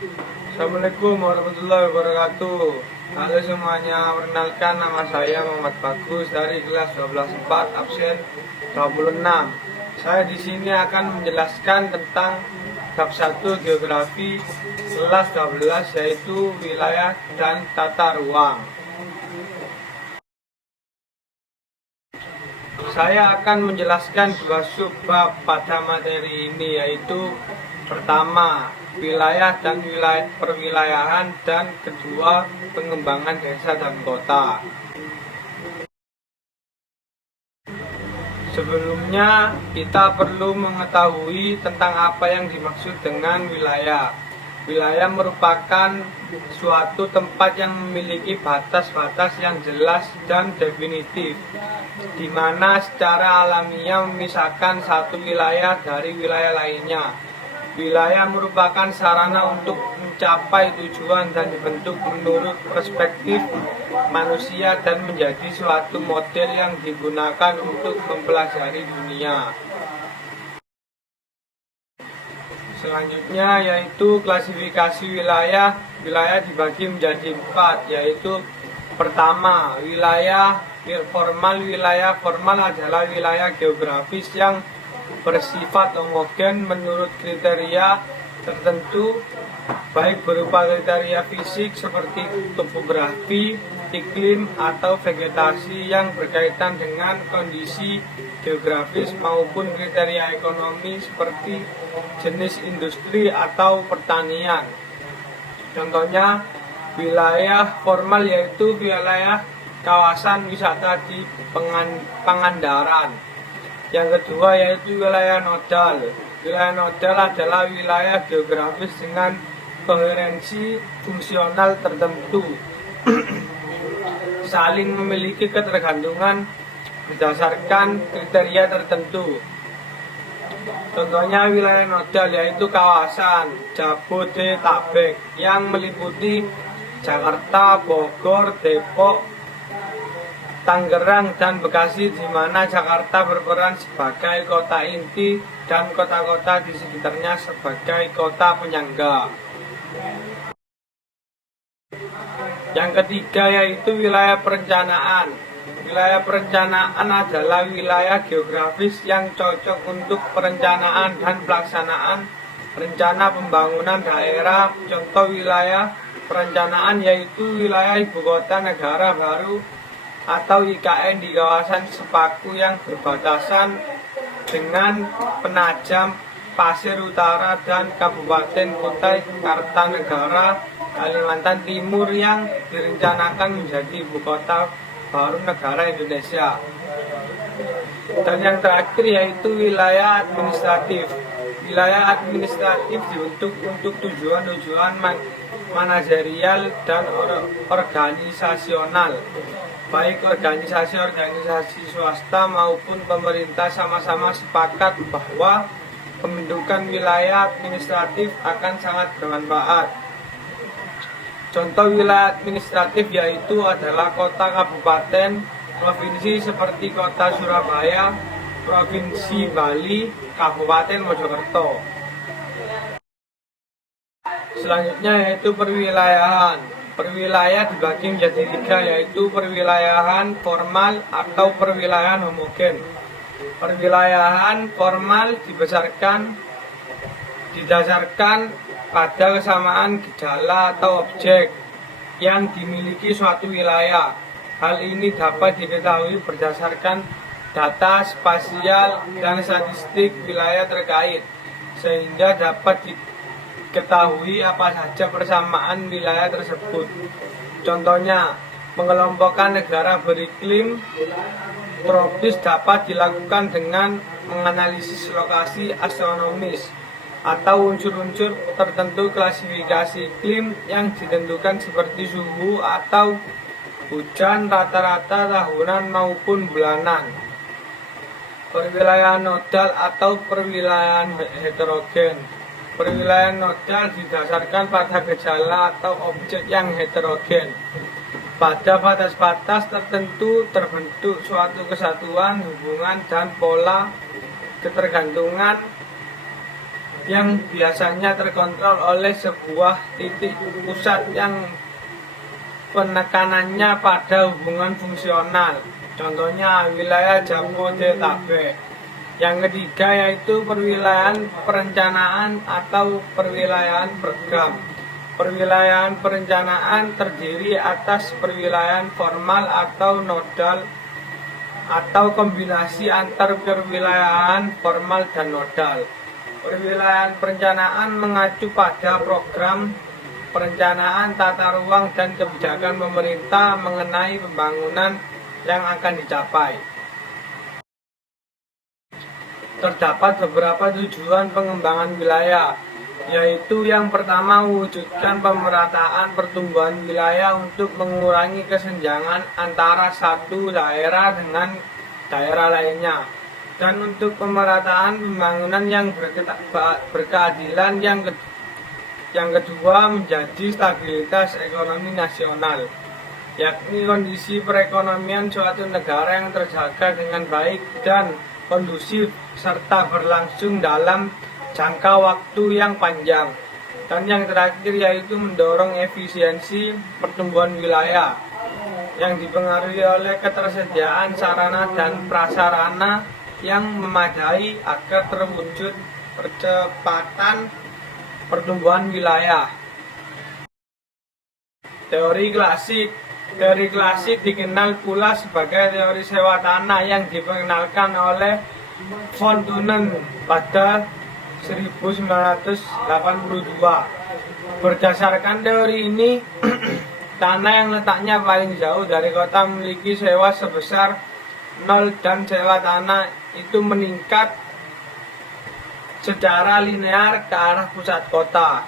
Assalamualaikum warahmatullahi wabarakatuh. Halo semuanya, perkenalkan nama saya Muhammad Bagus dari kelas 12/4 absen 26. Saya di sini akan menjelaskan tentang bab 1 geografi kelas 12 yaitu wilayah dan tata ruang. Saya akan menjelaskan dua subbab pada materi ini yaitu pertama, wilayah dan perwilayahan, dan kedua, pengembangan desa dan kota. Sebelumnya, kita perlu mengetahui tentang apa yang dimaksud dengan wilayah. Wilayah merupakan suatu tempat yang memiliki batas-batas yang jelas dan definitif, di mana secara alamiah memisahkan satu wilayah dari wilayah lainnya. Wilayah merupakan sarana untuk mencapai tujuan dan dibentuk menurut perspektif manusia dan menjadi suatu model yang digunakan untuk mempelajari dunia. Selanjutnya yaitu klasifikasi wilayah. Wilayah dibagi menjadi 4, yaitu pertama, wilayah formal. Wilayah formal adalah wilayah geografis yang bersifat homogen menurut kriteria tertentu, baik berupa kriteria fisik seperti topografi, iklim, atau vegetasi yang berkaitan dengan kondisi geografis maupun kriteria ekonomi seperti jenis industri atau pertanian. Contohnya, wilayah formal yaitu wilayah kawasan wisata di Pangandaran. Yang kedua yaitu wilayah nodal. Wilayah nodal adalah wilayah geografis dengan koherensi fungsional tertentu, saling memiliki ketergantungan berdasarkan kriteria tertentu. Contohnya wilayah nodal yaitu kawasan Jabodetabek yang meliputi Jakarta, Bogor, Depok, Tangerang, dan Bekasi, di mana Jakarta berperan sebagai kota inti dan kota-kota di sekitarnya sebagai kota penyangga. Yang ketiga yaitu wilayah perencanaan. Wilayah perencanaan adalah wilayah geografis yang cocok untuk perencanaan dan pelaksanaan rencana pembangunan daerah. Contoh wilayah perencanaan yaitu wilayah ibu kota negara baru atau IKN di kawasan Sepaku yang berbatasan dengan Penajam, Pasir Utara, dan Kabupaten Kutai Kartanegara, Kalimantan Timur yang direncanakan menjadi ibu kota baru negara Indonesia. Dan yang terakhir yaitu wilayah administratif. Wilayah administratif dibentuk untuk tujuan-tujuan manajerial dan organisasional. Baik organisasi swasta maupun pemerintah sama-sama sepakat bahwa pembentukan wilayah administratif akan sangat bermanfaat. Contoh wilayah administratif yaitu adalah kota, kabupaten, provinsi seperti kota Surabaya, provinsi Bali, Kabupaten Mojokerto. Selanjutnya yaitu perwilayahan. Perwilayah dibagi menjadi 3, yaitu perwilayahan formal atau perwilayahan homogen. Perwilayahan formal didasarkan pada kesamaan gejala atau objek yang dimiliki suatu wilayah. Hal ini dapat diketahui berdasarkan data spasial dan statistik wilayah terkait, sehingga dapat diketahui apa saja persamaan wilayah tersebut. Contohnya, mengelompokkan negara beriklim tropis dapat dilakukan dengan menganalisis lokasi astronomis atau unsur-unsur tertentu. Klasifikasi iklim yang ditentukan seperti suhu atau hujan rata-rata tahunan maupun bulanan. Perwilayahan nodal atau perwilayahan heterogen. Perwilayahan nodal didasarkan pada gejala atau objek yang heterogen. Pada batas-batas tertentu terbentuk suatu kesatuan, hubungan, dan pola ketergantungan yang biasanya terkontrol oleh sebuah titik pusat yang penekanannya pada hubungan fungsional. Contohnya wilayah Jabodetabek. Yang ketiga yaitu perwilayahan perencanaan atau perwilayahan program. Perwilayahan perencanaan terdiri atas perwilayahan formal atau nodal atau kombinasi antar perwilayahan formal dan nodal. Perwilayahan perencanaan mengacu pada program perencanaan tata ruang dan kebijakan pemerintah mengenai pembangunan yang akan dicapai. Terdapat beberapa tujuan pengembangan wilayah, yaitu yang pertama mewujudkan pemerataan pertumbuhan wilayah untuk mengurangi kesenjangan antara satu daerah dengan daerah lainnya, dan untuk pemerataan pembangunan yang berkeadilan. Yang kedua menjadi stabilitas ekonomi nasional, yakni kondisi perekonomian suatu negara yang terjaga dengan baik dan kondusif serta berlangsung dalam jangka waktu yang panjang. Dan yang terakhir yaitu mendorong efisiensi pertumbuhan wilayah yang dipengaruhi oleh ketersediaan sarana dan prasarana yang memadai agar terwujud percepatan pertumbuhan wilayah. Teori klasik dikenal pula sebagai teori sewa tanah yang diperkenalkan oleh von Thunen pada 1982. Berdasarkan teori ini, tanah yang letaknya paling jauh dari kota memiliki sewa sebesar 0 dan sewa tanah itu meningkat secara linear ke arah pusat kota.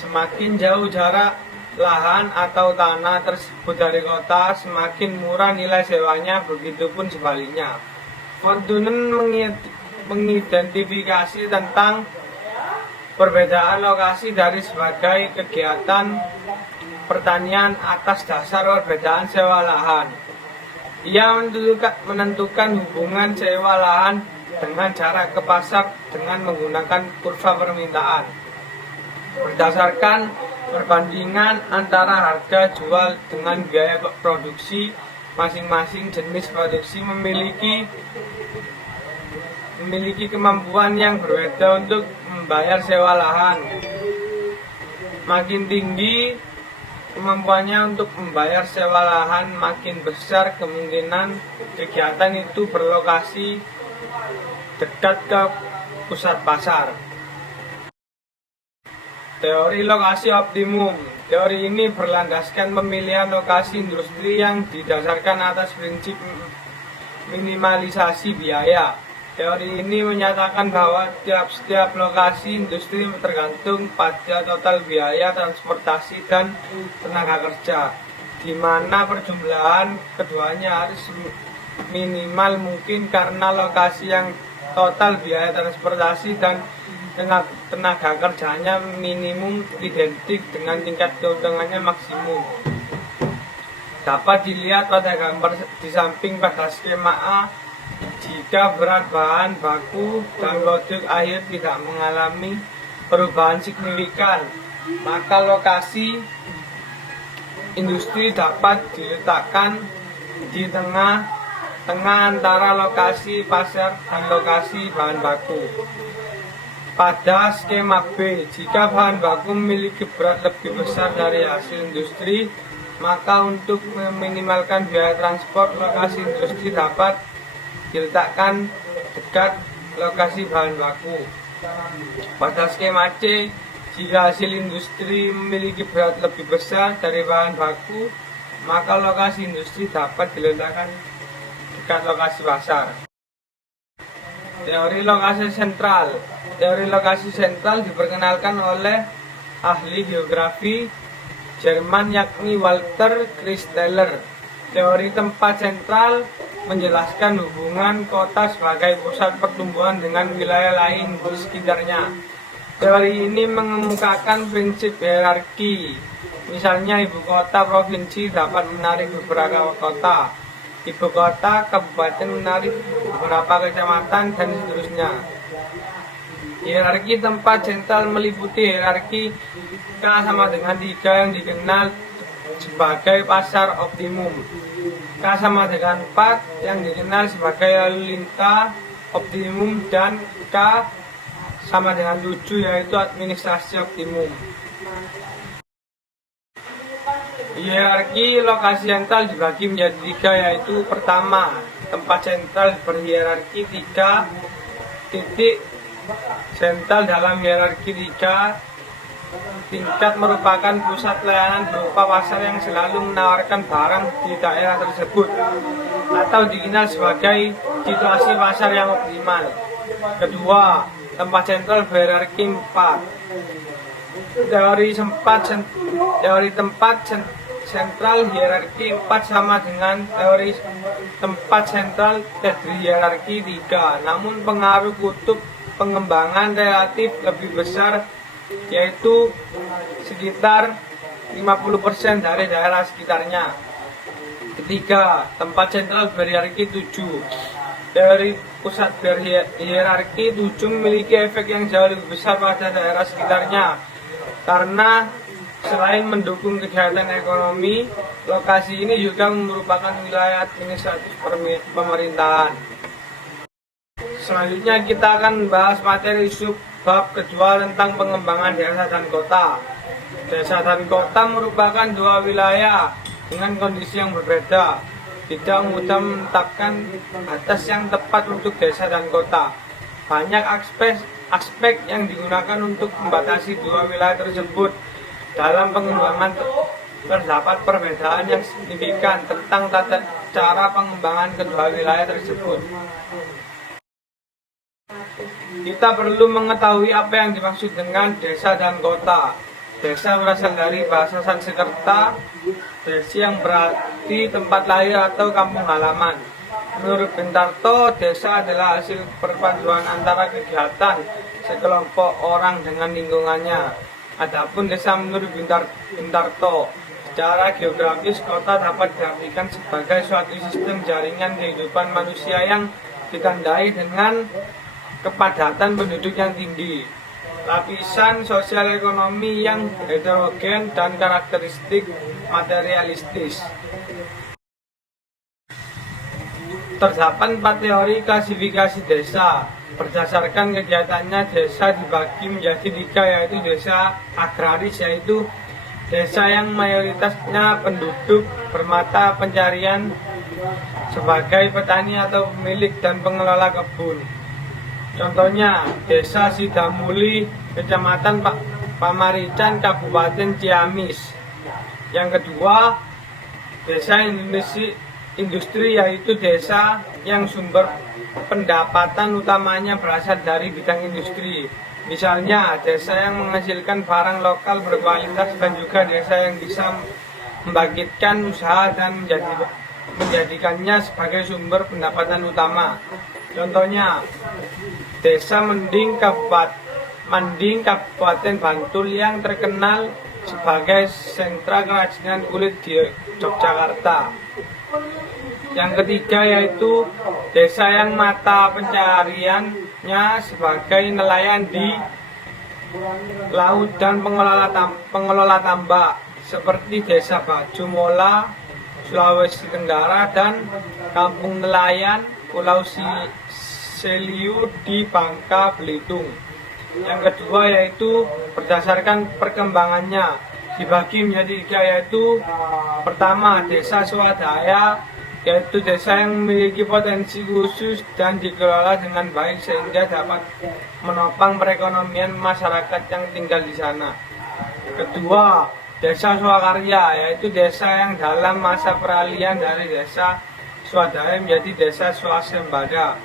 Semakin jauh jarak lahan atau tanah tersebut dari kota, semakin murah nilai sewanya, begitupun sebaliknya. Von Thunen mengidentifikasi tentang perbedaan lokasi dari sebagai kegiatan pertanian atas dasar perbedaan sewa lahan. Ia menentukan hubungan sewa lahan dengan jarak ke pasar dengan menggunakan kurva permintaan. Berdasarkan perbandingan antara harga jual dengan biaya produksi, masing-masing jenis produksi memiliki kemampuan yang berbeda untuk membayar sewa lahan. Makin tinggi kemampuannya untuk membayar sewa lahan, makin besar kemungkinan kegiatan itu berlokasi dekat ke pusat pasar. Teori lokasi optimum. Teori ini berlandaskan pemilihan lokasi industri yang didasarkan atas prinsip minimalisasi biaya. Teori ini menyatakan bahwa setiap lokasi industri tergantung pada total biaya transportasi dan tenaga kerja, di mana perjumlahan keduanya harus minimal mungkin karena lokasi yang total biaya transportasi dan tenaga kerjanya minimum identik dengan tingkat keuntungannya maksimum. Dapat dilihat pada gambar di samping pada skema A. Jika berat bahan baku dan produk akhir tidak mengalami perubahan signifikan, maka lokasi industri dapat diletakkan di tengah antara lokasi pasar dan lokasi bahan baku. Pada skema B, jika bahan baku memiliki berat lebih besar dari hasil industri, maka untuk meminimalkan biaya transport, lokasi industri dapat diletakkan dekat lokasi bahan baku. Pada skema C, jika hasil industri memiliki berat lebih besar dari bahan baku, maka lokasi industri dapat diletakkan dekat lokasi pasar. Teori lokasi sentral. Teori lokasi sentral diperkenalkan oleh ahli geografi Jerman yakni Walter Christaller. Teori tempat sentral menjelaskan hubungan kota sebagai pusat pertumbuhan dengan wilayah lain di sekitarnya. Teori ini mengemukakan prinsip hierarki. Misalnya ibu kota provinsi dapat menarik beberapa kota, ibu kota kabupaten menarik beberapa kecamatan, dan seterusnya. Hierarki tempat sentral meliputi hierarki K sama dengan 3 yang dikenal sebagai pasar optimum, K sama dengan 4 yang dikenal sebagai lalu lintas optimum, dan K sama dengan 7 yaitu administrasi optimum. Hierarki lokasi sentral dibagi menjadi 3, yaitu pertama, tempat sentral berhierarki 3 titik. Sentral dalam hierarki 3 tingkat merupakan pusat layanan berupa pasar yang selalu menawarkan barang di daerah tersebut atau dikenal sebagai situasi pasar yang optimal. Kedua, tempat sentral berhierarki 4. Teori tempat sentral hierarki 4 sama dengan teori tempat sentral hierarki 3, namun pengaruh kutub pengembangan relatif lebih besar, yaitu sekitar 50% dari daerah sekitarnya. Ketiga, tempat sentral berhierarki 7. Dari pusat berhierarki 7 memiliki efek yang jauh lebih besar pada daerah sekitarnya, karena selain mendukung kegiatan ekonomi, lokasi ini juga merupakan wilayah administratif pemerintahan. Selanjutnya kita akan membahas materi bab kedua tentang pengembangan desa dan kota. Desa dan kota merupakan dua wilayah dengan kondisi yang berbeda. Tidak mudah menetapkan batas yang tepat untuk desa dan kota. Banyak aspek yang digunakan untuk membatasi dua wilayah tersebut. Dalam pengembangan terdapat perbedaan yang signifikan tentang tata cara pengembangan kedua wilayah tersebut. Kita perlu mengetahui apa yang dimaksud dengan desa dan kota. Desa berasal dari bahasa Sanskerta, desi yang berarti tempat lahir atau kampung halaman. Menurut Bintarto, desa adalah hasil perpaduan antara kegiatan sekelompok orang dengan lingkungannya. Adapun desa menurut Bintarto, secara geografis kota dapat diartikan sebagai suatu sistem jaringan kehidupan manusia yang ditandai dengan kepadatan penduduk yang tinggi, lapisan sosial ekonomi yang heterogen, dan karakteristik materialistis. Terdapat 4 teori klasifikasi desa. Berdasarkan kegiatannya, desa dibagi menjadi 3, yaitu desa agraris, yaitu desa yang mayoritasnya penduduk bermata pencarian sebagai petani atau pemilik dan pengelola kebun. Contohnya, Desa Sidamuli, Kecamatan Pamarican, Kabupaten Ciamis. Yang kedua, Desa Industri, yaitu desa yang sumber pendapatan utamanya berasal dari bidang industri. Misalnya, desa yang menghasilkan barang lokal berkualitas, dan juga desa yang bisa membangkitkan usaha dan menjadikannya sebagai sumber pendapatan utama. Contohnya, Desa Mending Kabupaten Bantul yang terkenal sebagai sentra kerajinan kulit di Yogyakarta. Yang ketiga yaitu desa yang mata pencariannya sebagai nelayan di laut dan pengelola tambak, seperti Desa Baju Mola, Sulawesi Tenggara, dan Kampung Nelayan Pulau Seliu di Bangka Belitung. Yang kedua yaitu berdasarkan perkembangannya dibagi menjadi 3, yaitu pertama, desa swadaya, yaitu desa yang memiliki potensi khusus dan dikelola dengan baik sehingga dapat menopang perekonomian masyarakat yang tinggal di sana. Kedua, desa swakarya, yaitu desa yang dalam masa peralihan dari desa swadaya menjadi desa swasembada.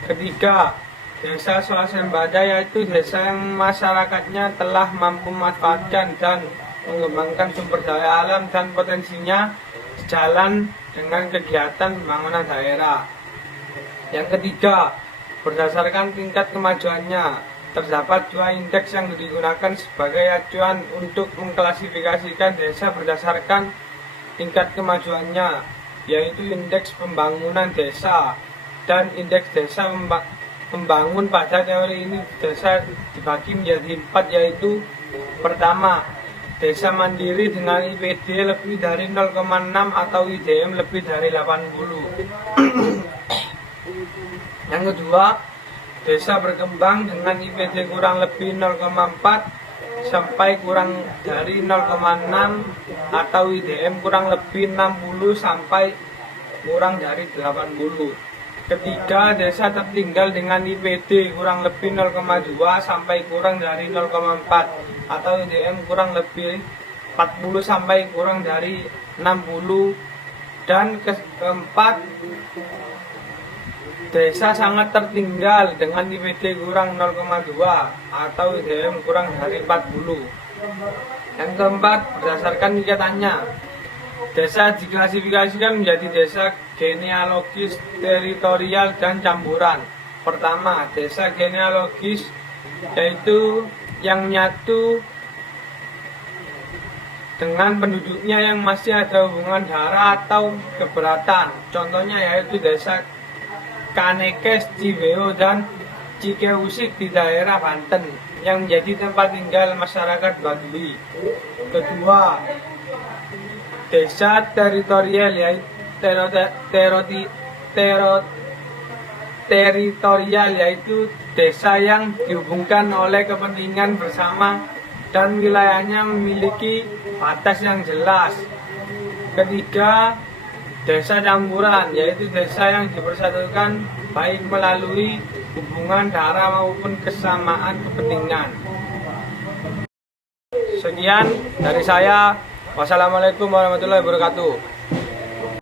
Ketiga, desa swasembada, yaitu desa yang masyarakatnya telah mampu memanfaatkan dan mengembangkan sumber daya alam dan potensinya sejalan dengan kegiatan pembangunan daerah. Yang ketiga, berdasarkan tingkat kemajuannya, terdapat 2 indeks yang digunakan sebagai acuan untuk mengklasifikasikan desa berdasarkan tingkat kemajuannya, yaitu indeks pembangunan desa dan indeks desa membangun pada teori ini desa dibagi menjadi 4, yaitu pertama, desa mandiri dengan IPD lebih dari 0,6 atau IDM lebih dari 80. Yang kedua, desa berkembang dengan IPD kurang lebih 0,4 sampai kurang dari 0,6 atau IDM kurang lebih 60 sampai kurang dari 80. Ketiga, desa tertinggal dengan IPD kurang lebih 0,2 sampai kurang dari 0,4 atau IDM kurang lebih 40 sampai kurang dari 60. Dan keempat, desa sangat tertinggal dengan IPD kurang 0,2 atau IDM kurang dari 40. Yang keempat, berdasarkan tingkatannya, desa diklasifikasikan menjadi desa genealogis, teritorial, dan campuran. Pertama, desa genealogis yaitu yang menyatu dengan penduduknya yang masih ada hubungan darah atau keberatan. Contohnya yaitu desa Kanekes, Ciweo, dan Cikeusik di daerah Banten yang menjadi tempat tinggal masyarakat Baduy. Kedua, desa teritorial yaitu teritorial yaitu desa yang dihubungkan oleh kepentingan bersama dan wilayahnya memiliki batas yang jelas. Ketiga, desa campuran yaitu desa yang dipersatukan baik melalui hubungan darah maupun kesamaan kepentingan. Sekian dari saya. Wassalamualaikum warahmatullahi wabarakatuh.